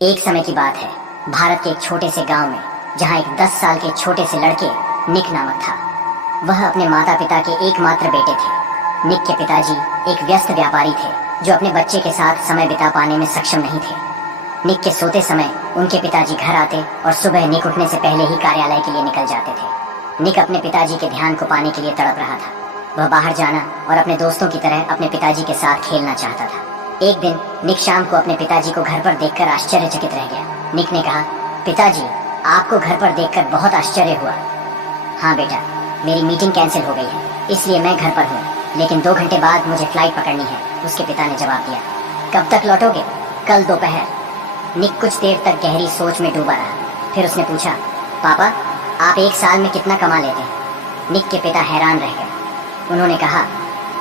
एक समय की बात है, भारत के एक छोटे से गांव में, जहां एक 10 साल के छोटे से लड़के निक नामक था। वह अपने माता पिता के एकमात्र बेटे थे। निक के पिताजी एक व्यस्त व्यापारी थे जो अपने बच्चे के साथ समय बिता पाने में सक्षम नहीं थे। निक के सोते समय उनके पिताजी घर आते और सुबह निक उठने से पहले ही कार्यालय के लिए निकल जाते थे। निक अपने पिताजी के ध्यान को पाने के लिए तड़प रहा था। वह बाहर जाना और अपने दोस्तों की तरह अपने पिताजी के साथ खेलना चाहता था। एक दिन निक शाम को अपने पिताजी को घर पर देखकर आश्चर्यचकित रह गया। निक ने कहा, पिताजी, आपको घर पर देखकर बहुत आश्चर्य हुआ। हाँ बेटा, मेरी मीटिंग कैंसिल हो गई है, इसलिए मैं घर पर हूँ, लेकिन 2 घंटे बाद मुझे फ्लाइट पकड़नी है, उसके पिता ने जवाब दिया। कब तक लौटोगे? कल दोपहर। निक कुछ देर तक गहरी सोच में डूबा रहा। फिर उसने पूछा, पापा, आप एक साल में कितना कमा लेते हैं? निक के पिता हैरान रह गए। उन्होंने कहा,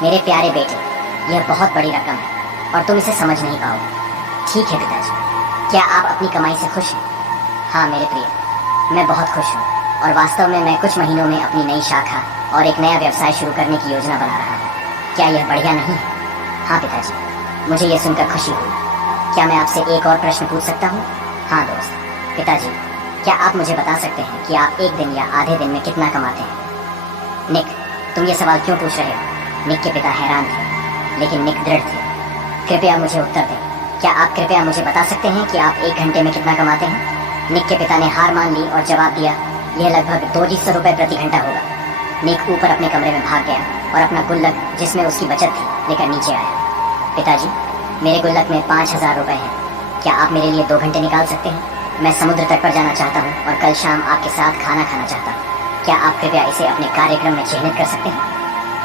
मेरे प्यारे बेटे, यह बहुत बड़ी रकम है और तुम इसे समझ नहीं पाओगे। ठीक है पिताजी, क्या आप अपनी कमाई से खुश हैं? हाँ मेरे प्रिय, मैं बहुत खुश हूँ और वास्तव में मैं कुछ महीनों में अपनी नई शाखा और एक नया व्यवसाय शुरू करने की योजना बना रहा हूँ। क्या यह बढ़िया नहीं है? हाँ पिताजी, मुझे यह सुनकर खुशी हुई। क्या मैं आपसे एक और प्रश्न पूछ सकता हूँ? हाँ दोस्त। पिताजी, क्या आप मुझे बता सकते हैं कि आप एक दिन या आधे दिन में कितना कमाते हैं? निक, तुम ये सवाल क्यों पूछ रहे हो? निक के पिता हैरान थे, लेकिन निक दृढ़ थे। कृपया मुझे उत्तर दें। क्या आप कृपया मुझे बता सकते हैं कि आप 1 घंटे में कितना कमाते हैं? निक के पिता ने हार मान ली और जवाब दिया, यह लगभग 200 रुपये प्रति घंटा होगा। निक ऊपर अपने कमरे में भाग गया और अपना गुल्लक, जिसमें उसकी बचत थी, लेकर नीचे आया। पिताजी, मेरे गुल्लक में 5000 रुपये हैं। क्या आप मेरे लिए 2 घंटे निकाल सकते हैं? मैं समुद्र तट पर जाना चाहता हूँ और कल शाम आपके साथ खाना खाना चाहता हूँ। क्या आप कृपया इसे अपने कार्यक्रम में चिह्नित कर सकते हैं?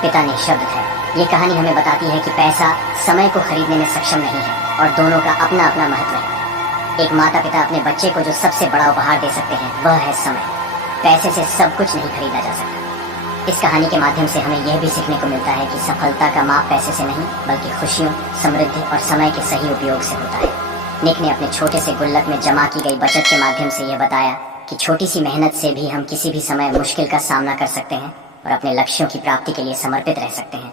पिता निःशब्द थे। ये कहानी हमें बताती है कि पैसा समय को खरीदने में सक्षम नहीं है और दोनों का अपना अपना महत्व है। एक माता पिता अपने बच्चे को जो सबसे बड़ा उपहार दे सकते हैं वह है समय। पैसे से सब कुछ नहीं खरीदा जा सकता। इस कहानी के माध्यम से हमें यह भी सीखने को मिलता है कि सफलता का माप पैसे से नहीं, बल्कि खुशियों, समृद्धि और समय के सही उपयोग से होता है। निक ने अपने छोटे से गुल्लक में जमा की गई बचत के माध्यम से यह बताया कि छोटी सी मेहनत से भी हम किसी भी समय मुश्किल का सामना कर सकते हैं और अपने लक्ष्यों की प्राप्ति के लिए समर्पित रह सकते हैं।